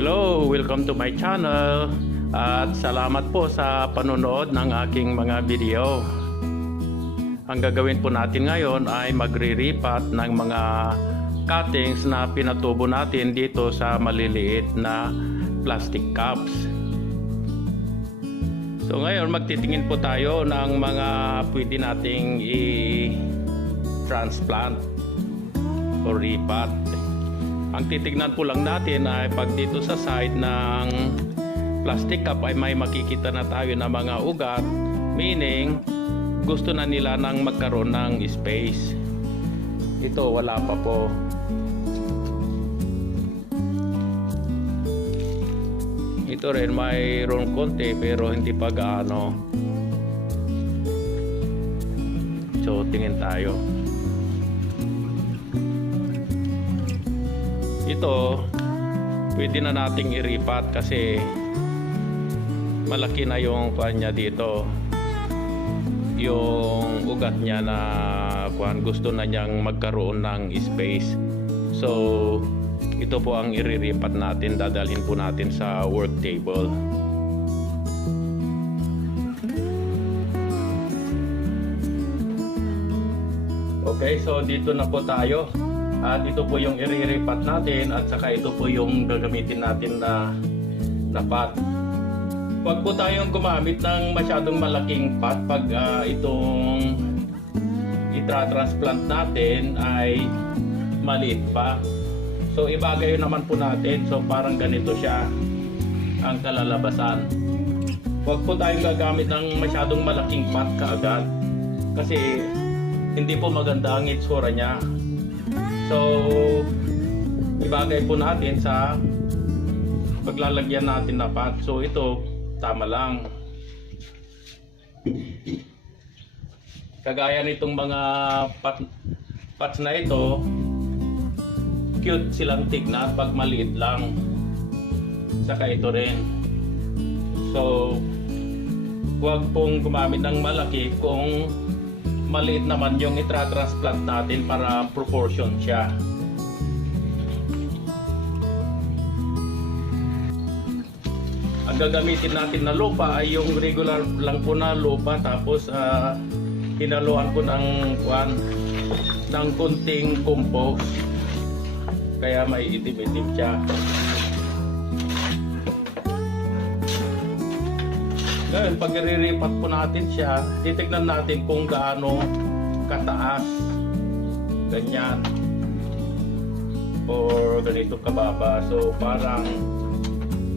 Hello, welcome to my channel at salamat po sa panonood ng aking mga video. Ang gagawin po natin ngayon ay magre-repat ng mga cuttings na pinatubo natin dito sa maliliit na plastic cups. So ngayon magtitingin po tayo ng mga pwede nating i-transplant o repat. Ang titignan po lang natin ay pag dito sa side ng plastic cup ay may makikita na tayo na mga ugat, meaning gusto na nila nang magkaroon ng space. Ito wala pa po. Ito rin mayroon konti pero hindi pa gaano. So tingin tayo. Ito pwede na nating iripat kasi malaki na yung kanya dito, yung ugat niya na gusto na niyang magkaroon ng space. So ito po ang iriripat natin, dadalhin po natin sa work table. Okay, so dito na po tayo. Dito po yung iriripat natin at saka ito po yung gagamitin natin na pot. Huwag po tayong gumamit ng masyadong malaking pot pag itong itra-transplant natin ay maliit pa. So ibagay naman po natin, so parang ganito siya ang kalalabasan. Huwag po tayong gagamit ng masyadong malaking pot kaagad kasi hindi po maganda ang itsura niya. So, ibagay po natin sa paglalagyan natin na pot. So, ito, tama lang. Kagaya nitong mga pots na ito, cute silang tignan pag maliit lang. Saka ito rin. So, huwag pong gumamit ng malaki kung maliit naman yung itra-transplant natin para proportion siya. Ang gagamitin natin na lupa ay yung regular lang po na lupa, tapos hinaluan ko ng kunting compost kaya may itim-itim siya. Ngayon, pag i-repat po natin siya, titignan natin kung gaano kataas, ganyan, or ganito kababa. So parang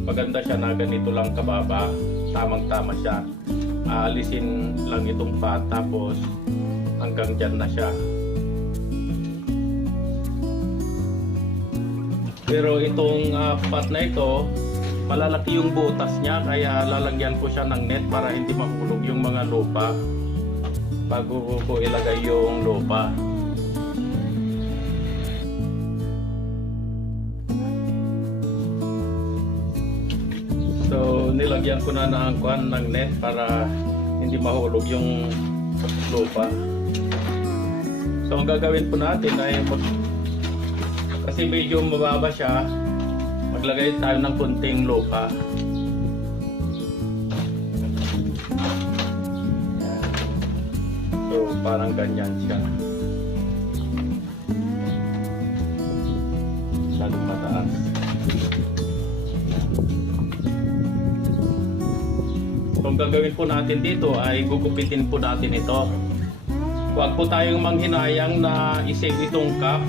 maganda siya na ganito lang kababa, tamang-tama siya. Aalisin lang itong pot, tapos hanggang dyan na siya. Pero itong pot na ito, malalaki yung butas niya, kaya lalagyan ko siya ng net para hindi mahulog yung mga lupa bago ko ilagay yung lupa. So nilagyan ko na ng net para hindi mahulog yung lupa. So ang gagawin po natin ay, kasi medyo mababa siya, maglagay tayo ng kunting lupa. So parang ganyan siya. Masyadong mataas. So ang gagawin po natin dito ay gugupitin po natin ito. Huwag po tayong manghinayang na isave itong cup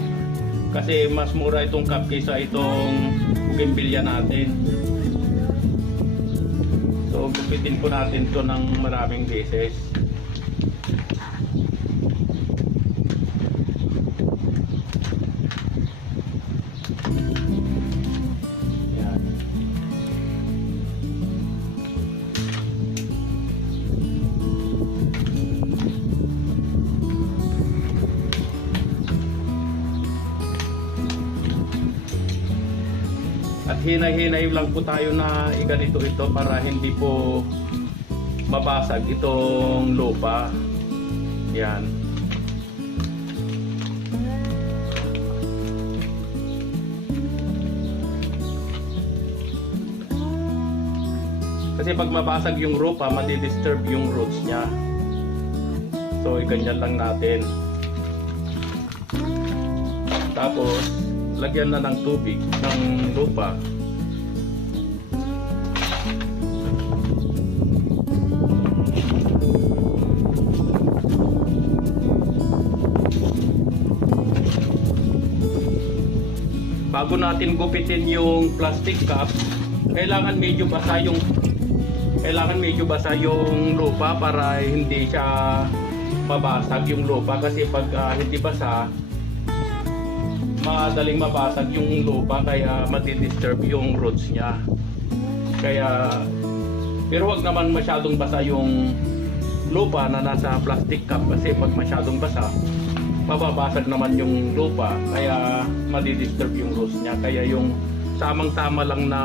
kasi mas mura itong cup kaysa itong bougainvillea natin. So gupitin po natin ito ng maraming beses. Yan. At hinay-hinay lang po tayo na iganito ito para hindi po mabasag itong lupa. Yan. Kasi pag mabasag yung lupa, madi-disturb yung roots niya. So, iganyan lang natin. Tapos, lagyan na ng tubig ng lupa. Bago natin gupitin yung plastic cup, kailangan medyo basa yung lupa para hindi siya mabasag yung lupa, kasi pag hindi basa, madaling mabasag yung lupa, kaya madi-disturb yung roots niya. Kaya pero wag naman masyadong basa yung lupa na nasa plastic cup, kasi pag masyadong basa, mababasag naman yung lupa, kaya madi-disturb yung roots niya. Kaya yung tamang-tama lang na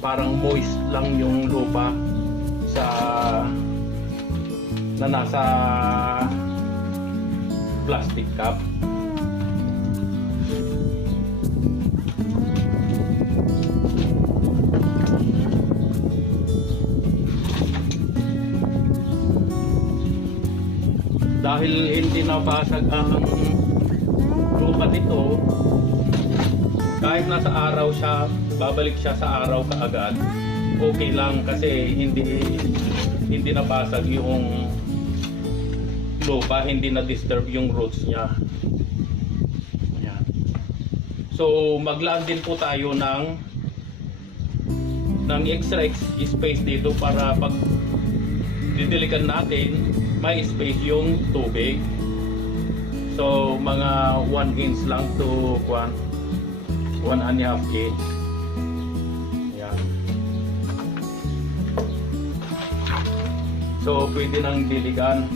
parang moist lang yung lupa na nasa plastic cup. Dahil hindi nabasag ang lupa nito, kahit nasa araw siya, babalik siya sa araw kaagad, okay lang, kasi hindi nabasag yung lupa, hindi na-disturb yung roots niya. Ayan. So maglaan din po tayo ng extra space dito para pag didiligan natin, may space yung tubig. So mga 1 inch lang to 1.5 inch. Yan. So pwede nang diligan.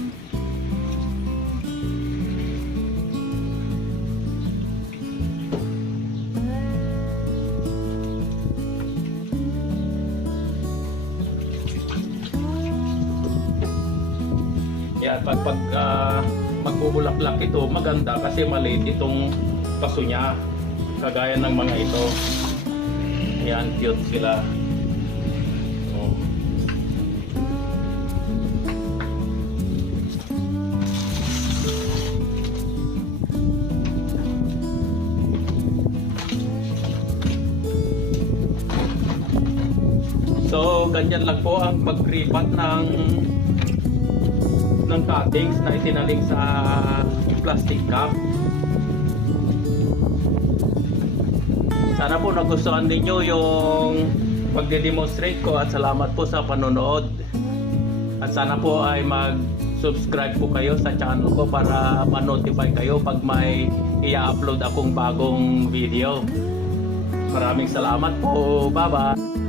Yan, pag magbubulaklak ito, maganda kasi maliit itong paso niya, kagaya ng mga ito. Yan, cute sila. Oh. So ganyan lang po ang pagripat ng cuttings na itinaling sa plastic cup. Sana po nagustuhan ninyo yung pagde-demonstrate ko, at salamat po sa panonood. At sana po ay mag-subscribe po kayo sa channel ko para ma-notify kayo pag may i-upload akong bagong video. Maraming salamat po. Bye-bye.